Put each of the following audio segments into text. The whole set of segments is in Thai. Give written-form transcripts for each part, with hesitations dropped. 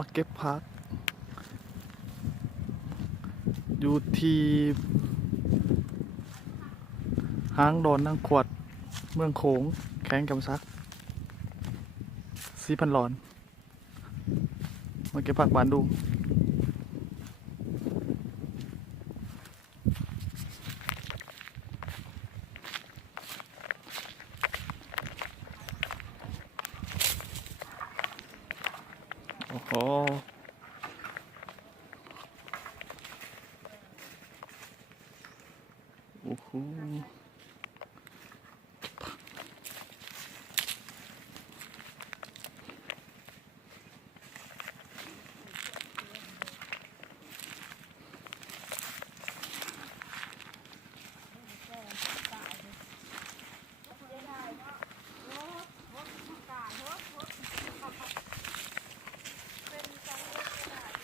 มาเก็บผักอยู่ที่ห้างดอนนางขวดเมืองโขงแข้งกำซัก4,000 หลอนมาเก็บผักบานดูโอ้โหโอ้โห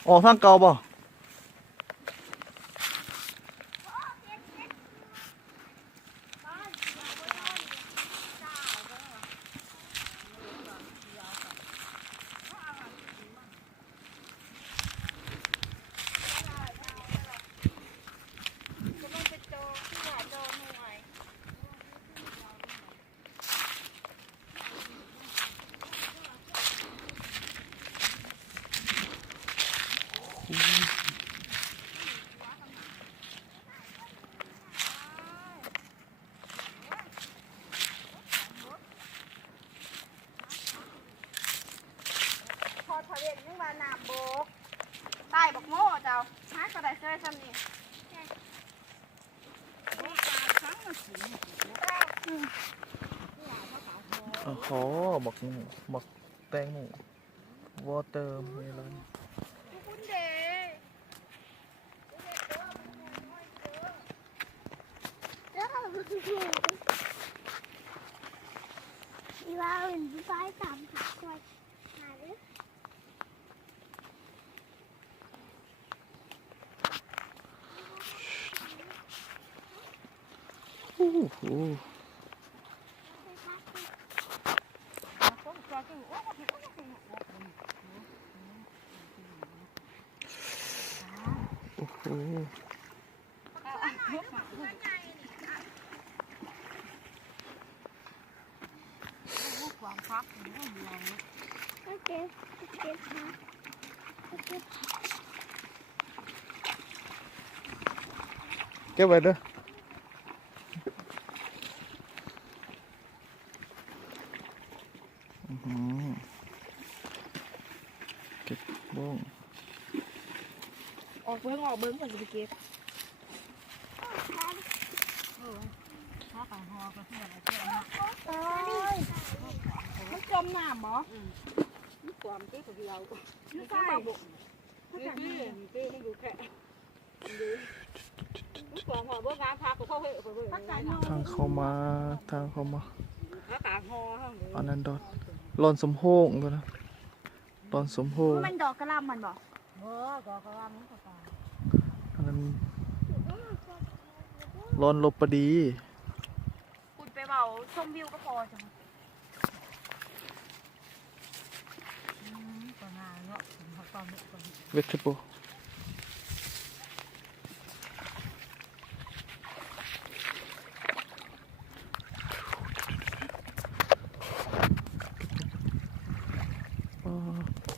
ออกทางเก่าป่ะทะเลยังว่าน้ำโบกใต้บักโม่เจ้าหาก็ได้เสื้อซ้ำนี่โอ้โหหมักแตงหมูวอเตอร์เมลอนคุณเดอีว่าเป็นผู้ชาย3 คนหาดิโอ้โหโอ้โหความพักมันก็เดียวโอเคค่ะเก็บไว้เด้อเก็บบ้งออกเบิ้งก่อนจะไปเก็บถ้าปลาหอก็ที่ไหนเจ้ามันจมน้ำเหรอความที่ของเราไม่ใช่นี่มันอยู่แค่ความหอเบื้องน้ำพักเขาเหอะไปเบื้องทางเข้ามาถ้ากางหออันนั้นดอนรอนสมโภงตัวนะรอนสมโภงมันดอกกระลำมันบอกดอกกระลำนี่ก็ตายอันนั้นรอนลบปดีคุณไปเบาชมวิวก็พอจังต่อหน้าเนาะเวทเบิล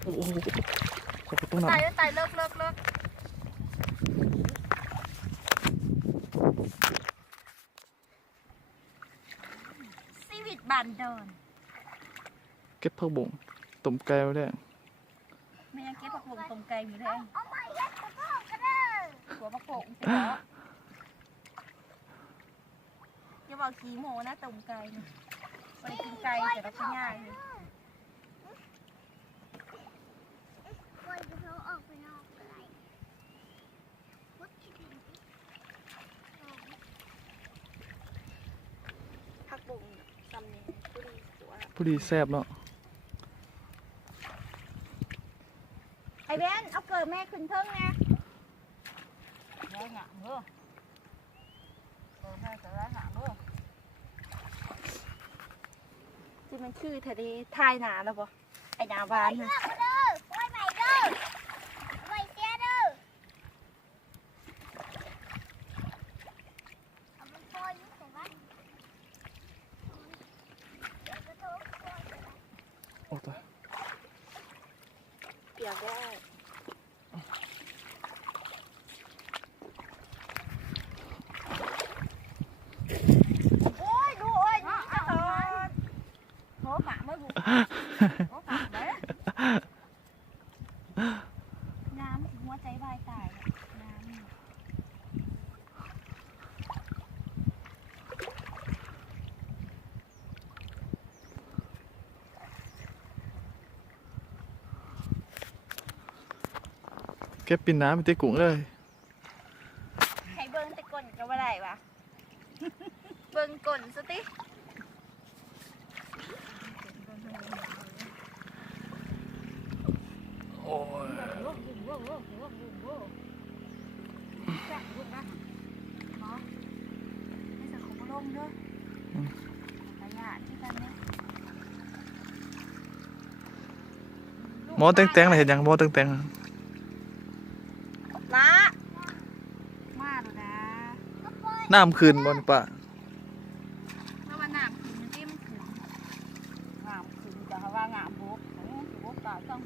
โอ้โหขอบคุณนะตายเลิกชีวิตบ้านเดินเก็บผักบุ้งต้มไก่ไว้ได้ไม่ยังเก็บผักบุ้งต้มไก่อยู่เลยหัวผักบุ้งอย่าบอกขี้โมนะต้มไก่ไปกินไก่แต่เราขี้ง่ายเลยผักบุ้งตำนี้ผู้ดีแซ่บเนาะไอเบนเอาเกิดแม่ขึ้นเทิงไงร้อยหางเด้อแม่จะร้อยหางเด้อที่มันชื่อทะเลทายหนาแล้วปะไอหนาบานนะ โอ้ตาย เปียกได้โอ้ยดูโอ้ยนี่จะถอนโหหมาไม่บุกโหหมาเด้น้ำหัวใจวายตายน้ำ เก็บปินน้ำไปตีกุ้งเลย ให้เบิ้งแต่ก่อนก็ว่าได้ปะ เบิ้งก่อนสติ โอ้ย ไม่สักของลมด้วยขยะที่กันเนี่ย หมอแตงๆเลยเห็นยังหมอแตงๆ ละมาดูนะ น้ำคืนบนป่า ถ้าว่าน้ำขึ้นมันจิ้มขึ้นน้ำขึ้นจะว่าน้ำบุกบุกต่อต้อง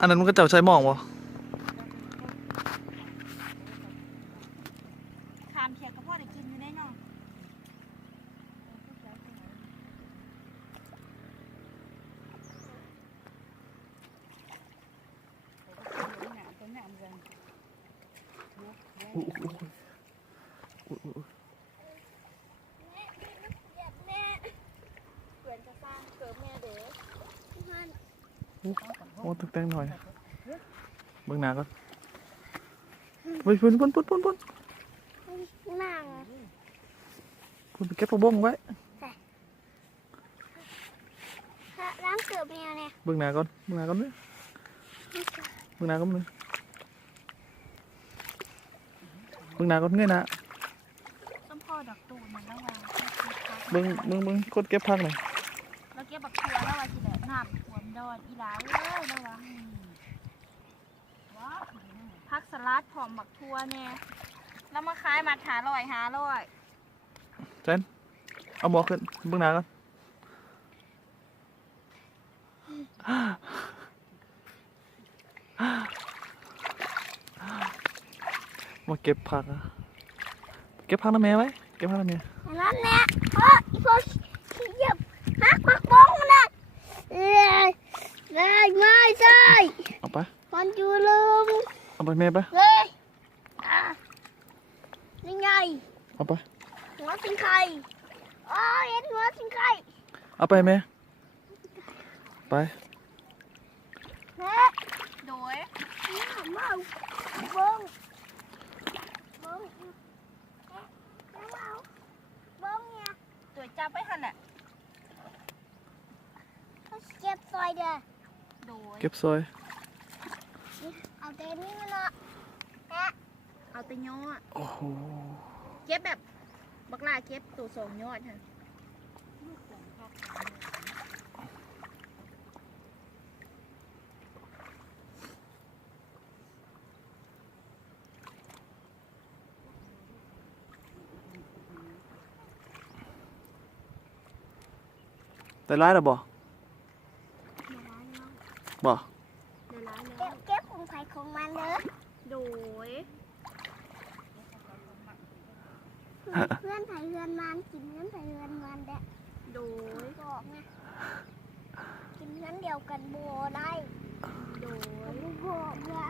อันนั้นมันก็เจ้าใช้หมองบ่ ขามเขียดก็พอได้กินอยู่ได้เนาะเพื่อนจะสร้างเกิดแม่เด้อ โอ้แตงๆหน่อยเบิ่งหน้าก่อนเฮ้ยพุ่นนั่ง ไปเก็บผักบุ้งไว้ ล้างเกือบเนี่ยเนี่ย เบิ่งหน้าก่อนเบิ่งหน้าก่อนเลยเบิ่งหน้าก่อนเลยเบิ่งหน้าก่อนเงยหน้า ต้นพ่อดอกตูนมันแล้วว่า เบิ่งกดเก็บผักหน่อย แล้วเก็บบักเขือแล้วว่าสิแหละน้ำท่วมดอนอีหลาเอ้ยแล้วว่าผักสลัดพร้อมบักทั่วแน่แล้วมาขายมาหาร้อย เจนเอาหมอขึ้นเบิ่งหน้าก่อนมาเก็บผักอะเก็บผักน้ำแม่ไว้เก็บผักน้ำแม่ นั่นแหละอีพวกขี้เหยียบหักผักบ้องนะเลยไม่ใช่ เอาไป มันอยู่ลืม เอาไปแม่ไป เลยนี่ไง เอาไป หัวสิงไข่เห็นหัวสิงไข่ เอาไปแม่ไป แม่ โดย มาบ้องบ้องบ้องเนี่ย ตัวจับไปหันน่ะ เขาเก็บซอยเด้อ โดย เก็บซอย เอาเต็มนี่มันเนาะ เอาแต่ยอด โอ้โห เก็บแบบบักลาเก็บตัว2 ยอดค่ะ แต่ร้ายหรอบ่บ่ เดี๋ยวร้านแล้ว เก็บของไผ่ของมันเด้อ โดย เพื่อนไผ่เพื่อนมันกินเพื่อนไผ่เพื่อนมันเด้อ โดย บอกไงกินเพื่อนเดียวกันบัวได้ โดย ลูกบอกว่า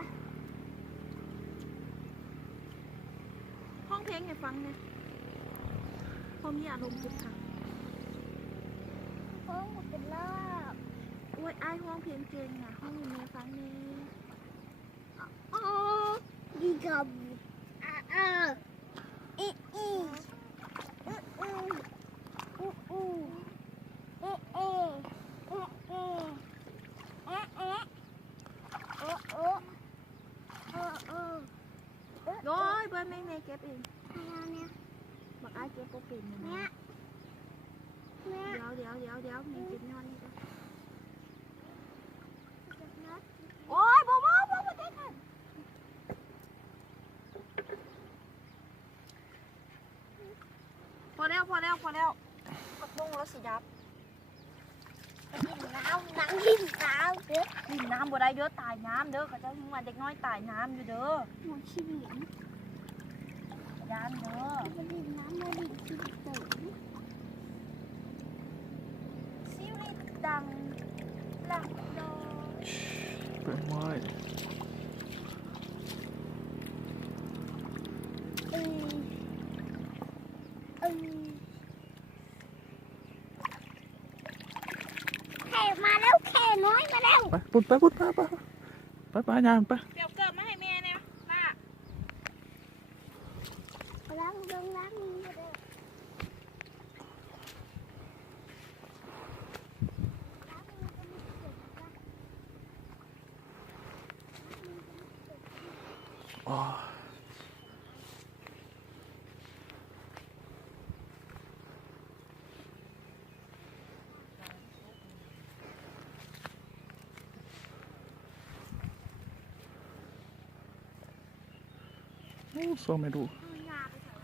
ห้องเพลงให้ฟังเนี่ยพอมีอารมณ์สุดค่ะ เพิ่งมาเป็นรอบ โอ้ยอ้ายห้องเพลงเก่งอ่ะห้องมีเมย์ฟังนี่ อ๋อดีกับอีอีอืออืออืออือเอะเอะเอะเอะเอะเอะโอ้โอ้โอ้โอ้ โอ้ยเบิร์ดไม่เมย์เก็บเอง อะไรเนี่ย บอกอ้ายเก็บโปรเป็นนะ เนี่ยเนี่ย เดี๋ยวมีเก็บยอดนี่ก่อน เก็บเนื้อ โอ้ยบ่ได้ค่ะพอแล้วปักบุ้งแล้วสีดับ ดินน้ำนั่งดินน้ำเด้อ ดินน้ำบ่ได้เด้อตายน้ำเด้อเขาเจ้าถึงว่าเด็กน้อยตายน้ำอยู่เด้อ หัวขี้เหร่ ยานเด้อ ดินน้ำมาดินขี้เต๋อ ชีวิตดังหลักดอย เป็นไม้ เออแข่มาแล้วแข่น้อยมาแล้ว ไปพุ่นไปพุ่นไปยางไป เดี๋ยวเกิดมาให้แม่เนี่ยล่ะ ล้างมือล้างมือเด้อล้างมือก็ไม่เจ็บนะ อ๋อโอ้โซไม่ดู เอายาไปเถอะ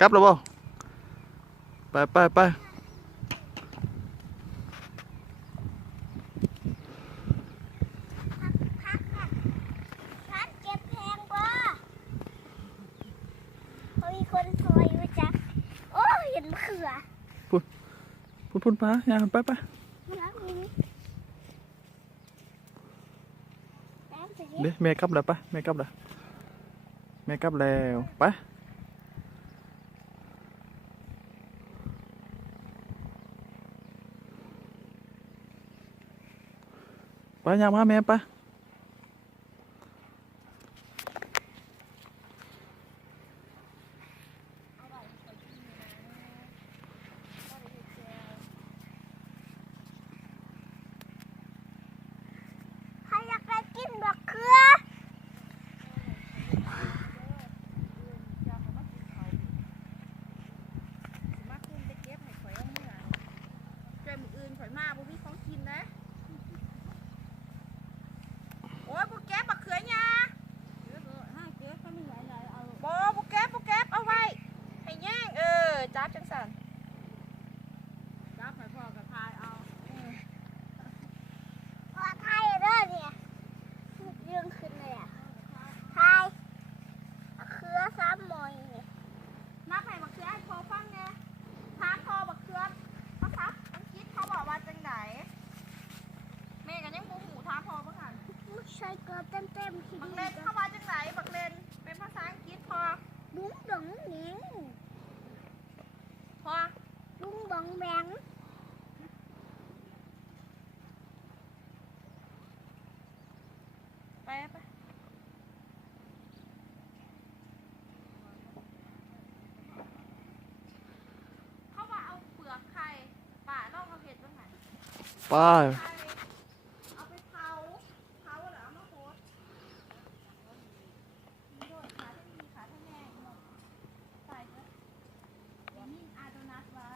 กลับแล้วบ่ไปพักค่ะพักเก็บแพงกว่าเขามีคนซอยมาจ้ะโอ้เห็นมะเขือ พุ่นไปยางไป มาล้างมือล้างเสร็จ เดี๋ยวแม่กลับแล้วไปแม่กลับแล้วไปยางมาแม่ไป ใครอยากได้กินมะเขือ มาคืนไปเก็บให้ข่อยเอาเมื่อใจมื้ออื่นข่อยมาบ่มีของกินนะโอ้ยบ่เก็บบักเขือยาบ่เก็บเอาไว้ให้ย่างจับจังซั่นจับให้พ่อกับพายเอา พอไทยเด้อเนี่ยเรื่องขึ้นเลยอ่ะไทยมะเขือซ้ำหมอยเนี่ย นักให้บักเขือให้พอฟังแหน่ถามพอบักเขือภาษาอังกฤษเขาบอกว่าจังไดแม่ก็ยังบ่ฮู้ถามพอบ่หั่น ลูกชายเกิดเต็มๆที บัก เดี เล่ ย น ว เข้ามาจังไดบักเล่นเป็นภาษาอังกฤษพอ บุ้งดงเหนียง พอ บุ้งบองแบง ไปเขาว่าเอาเปลือกไข่ป่าลองเอาเห็ดบ้างไหน ไป ไข่เอาไปเผาแล้วเอามาโพสมีโดดขาทั้งมีขาทั้งแม่หมดใส่เถอะเดี๋ยวนี่อาโดนัทวะ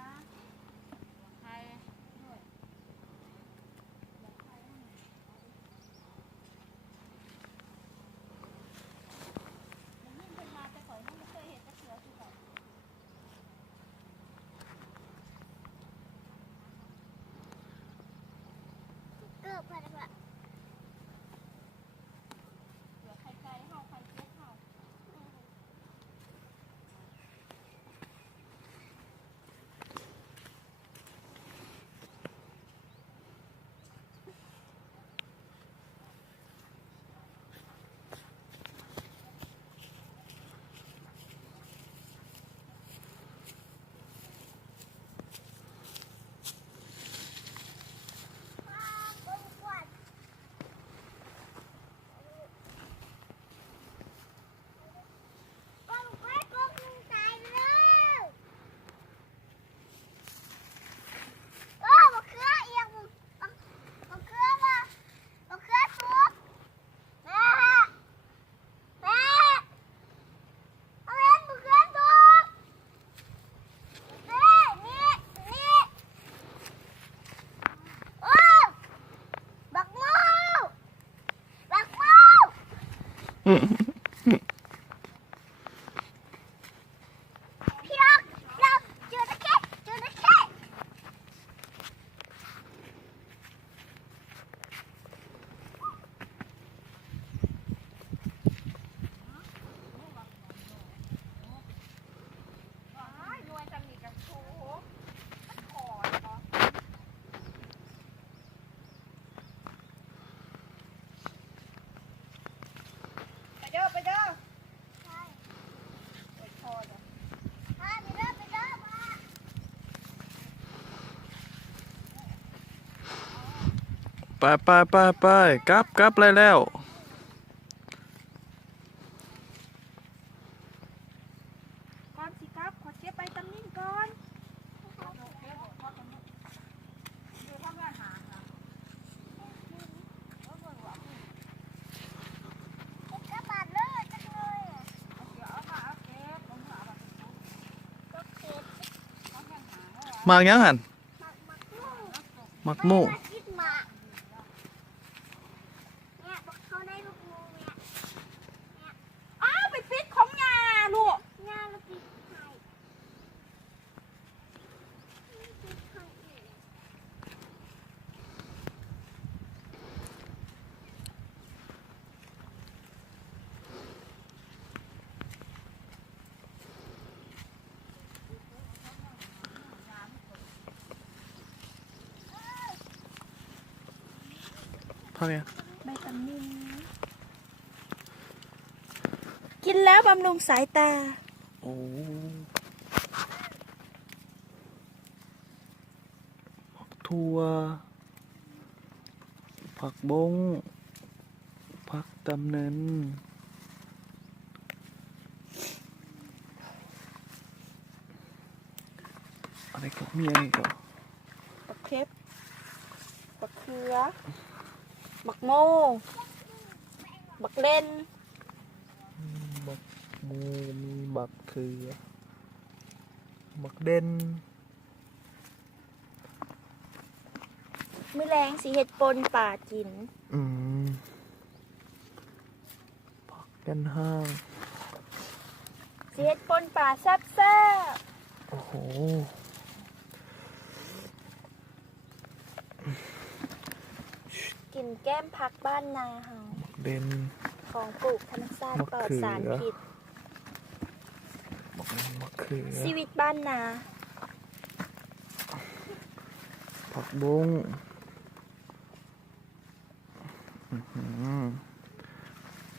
ไข่ด้วยเดี๋ยวไข่ให้หน่อยเดี๋ยวนี่เพิ่นมาแต่ข่อยยังไม่เคยเห็นจักเทื่อคือกัน อ พี่ล็อกเจอตะเข็บเจอตะเข็บ นวลจะมีกระชูขอเนาะไปเด้อไปเด้อ ใช่ โอ้ยพอเด้อ ไปเด้อมา ไปกลับเลยแล้ว ก่อนสิครับขอเก็บไปตำนิ่งก่อนอยู่ทำงานหาค่ะ กระบาดเลยจังเลยอะ เดี๋ยวเอามาเอาเก็บผมหาแบบ ก็เข็บ ทำงานหาแล้ว หมากยังหัน หมักลูกหมักหมู มาคิดหมากเนี่ยบอกเขาได้ลูกงูเนี่ย อ้าวไปปิดของงาลูก งานเราปิดไข่ปิดไข่อีก เท่านี้ ใบตำนิ่งกินแล้วบำรุงสายตา โอ้ผักทั่วผักบงผักตำเนินอะไรก็มีอะไรก็ บักเค็บบักเขือบักโมบักเล่น บักมูมีบักเขือบักเด่น มือแรงสีเห็ดปนป่าจิน อืมผักกันห้าง สีเห็ดปนป่าแซ่บแซ่บ โอ้โห กินแก้มพักบ้านนาเฮา เด่น ของปลูกธรรมชาติปลอดสารพิษ มะเขือ ชีวิตบ้านนา ผักบุ้ง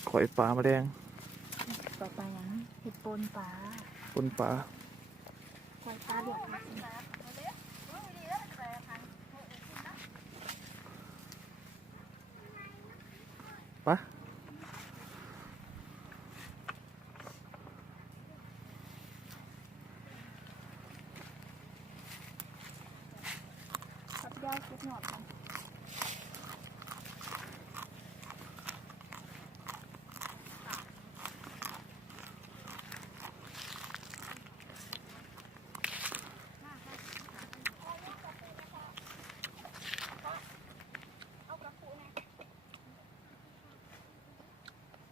ข่อยปลามาแดง ต่อไปอย่างเห็ดปนป่า ปนปลา คอยปลาเหลือกมาสิ ปะ ขับยาวคิดหนอดกัน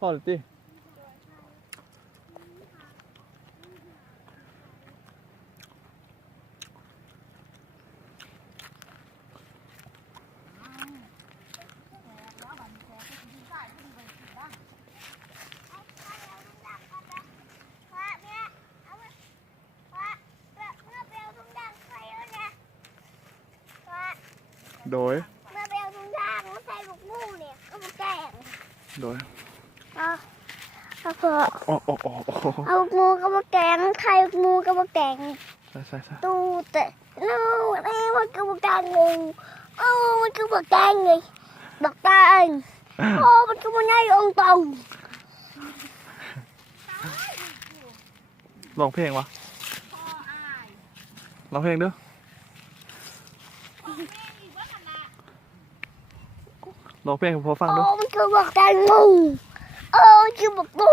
พ่อหรือตีโดย เมื่อไปเอาถุงยางมาใส่ลูกงูเนี่ยก็มาแกง โดย แล้วก็ อ๋อ เอาลูกงูก็มาแกงไข่ลูกงูก็มาแกง ใส่ ตูแต่นู่นนี่มันก็มาแกงงูมันก็มาแกงไงบอกตาเองมันก็มาใหญ่องตรง ลองเพลงวะลองเพลงเด้อลองเพลงให้พอฟังเด้อ มันก็มาแกงงูมันก็มาปู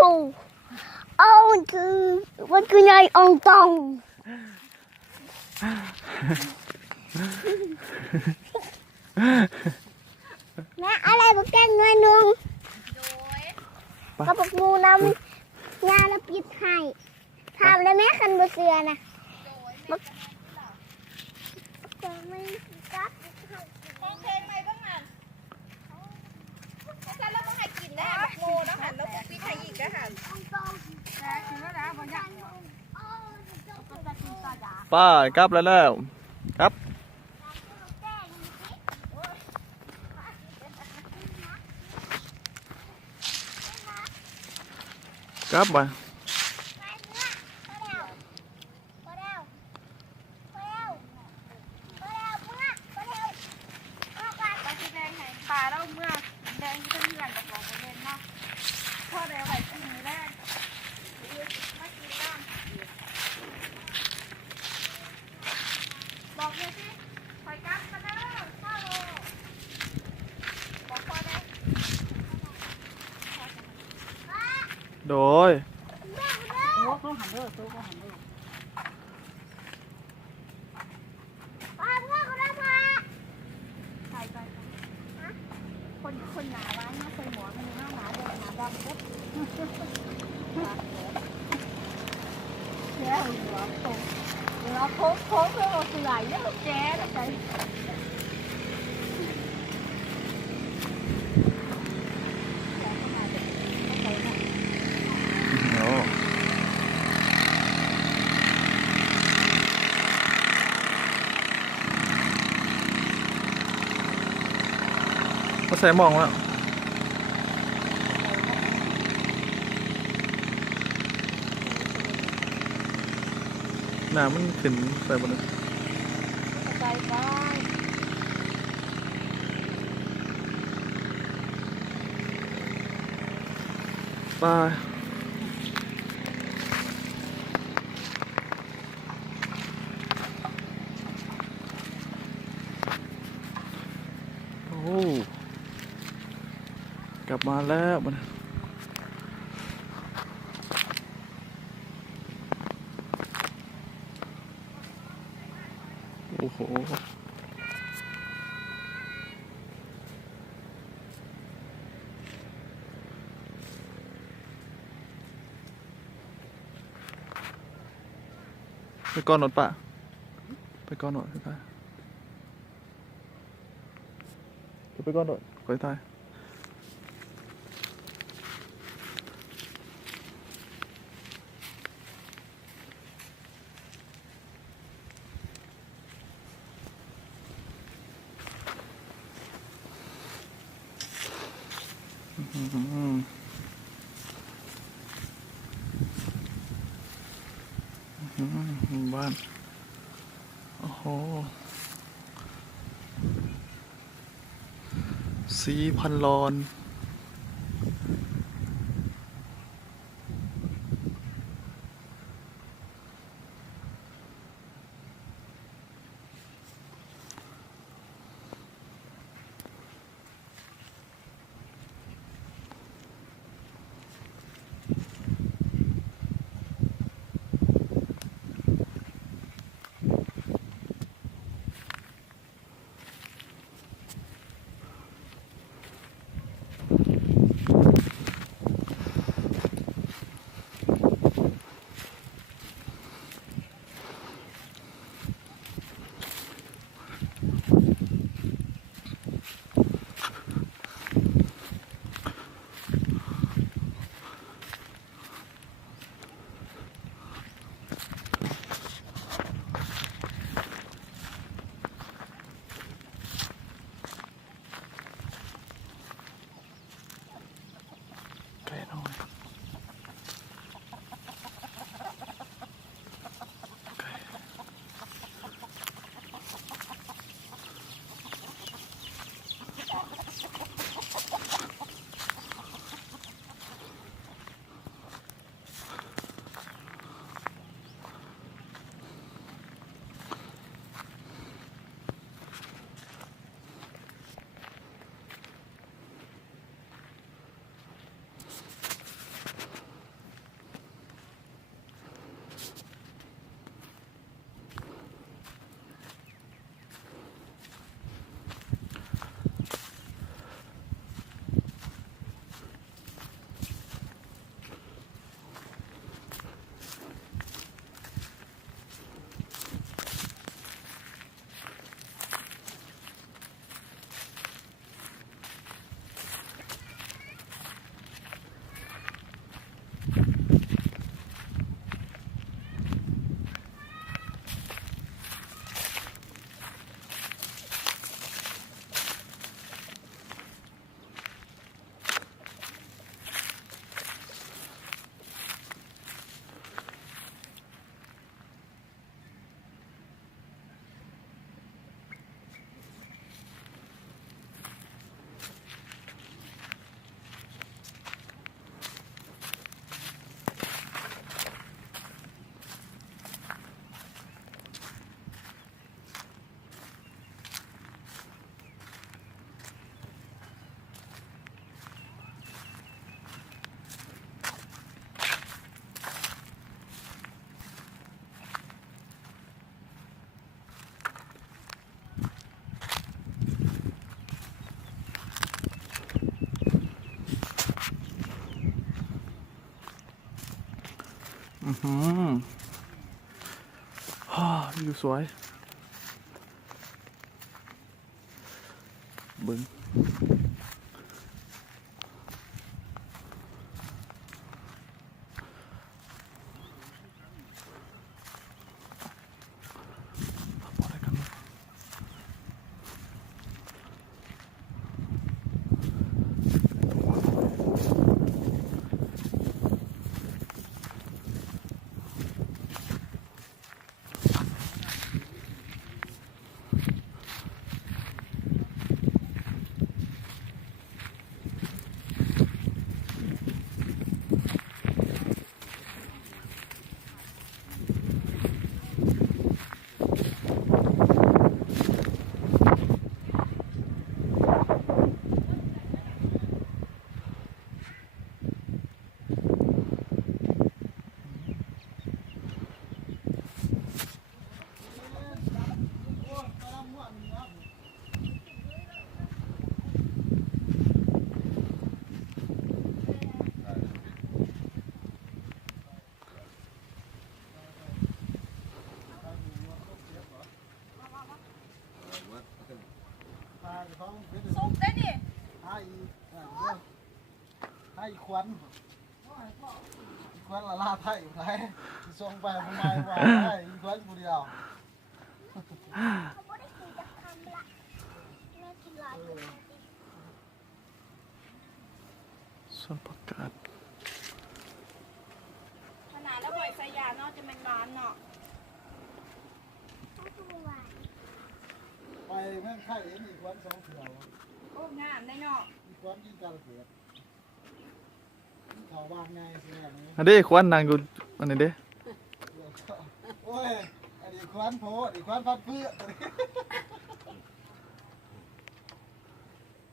มันก็ใหญ่องตรงแม่อะไรมาแกงหน่อยนึง กระปุกมูน้ำยาแล้วปิดให้ทำแล้วแม่คันบ่เสือนะบักไม่กัด ห้องเพลงไหมบ้างหันแล้วแล้วก็ให้กินได้บักโมแล้วหันแล้วก็ปีไทยอีกแล้วหันแต่คือว่าแล้วบางอย่าง ป้ากลับแล้วครับกลับมา ไปที่แดงให้ปลาแล้วเมื่อแดงที่เพื่อนบอกเล่นเนาะพ่อแดงไหวที่มือแรกไม่กินน้ำบอกเลยสิคอยกั๊บกันเด้อพ่อโลบอกพ่อแดง โดย โต๊ะเขาหันเด้อโต๊ะเขาหันเด้อใส่ไปคนหนาไว้นะคนหัวมันหน้าหนาเดินหนาดำปุ๊บเดี๋ยวหัวตรงเดี๋ยวโค้งเพื่อเอาเสือเนี่ยแจ๊ดไป โอ้ก็ใส่หมองแล้วน้ำมันขึ้นใส่บนนี้ ใส่ไป ป้าโอ้กลับมาแล้วมันโอ้โหไปก่อนหนดป่ะไปก่อนหนดไปไปก่อนหนดไปตายบ้านโอ้โห4,000 ลอนไกลหน่อยไกล อือหือฮ่าวิวสวยเบิ้งอะไรกันเนี่ยซุปได้ดิ ให้ควันควันละลาไทยไรส่งไปทำไมว่าให้ควันคนเดียว เขาไม่ได้กินจากคำละแม่กินหลายคน ส่วนประกาศ ขนาดแล้วบ่อยใส่ยาเนาะจะเป็นร้านเนาะ ถ้าตัวหวาน ไปแม่งไข่เองอีกควันสองเถื่อ โอ้งามได้เนาะ อีกควันกินกาลเถื่อเขาบ้านไงสิแบบนี้ อันนี้ควันนางอยู่อันนี้เด้ โอ้ยอันนี้ควันโพดอีกควันพัดเพื่อ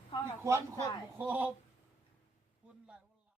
เขา อี แบบ กควันครบครบ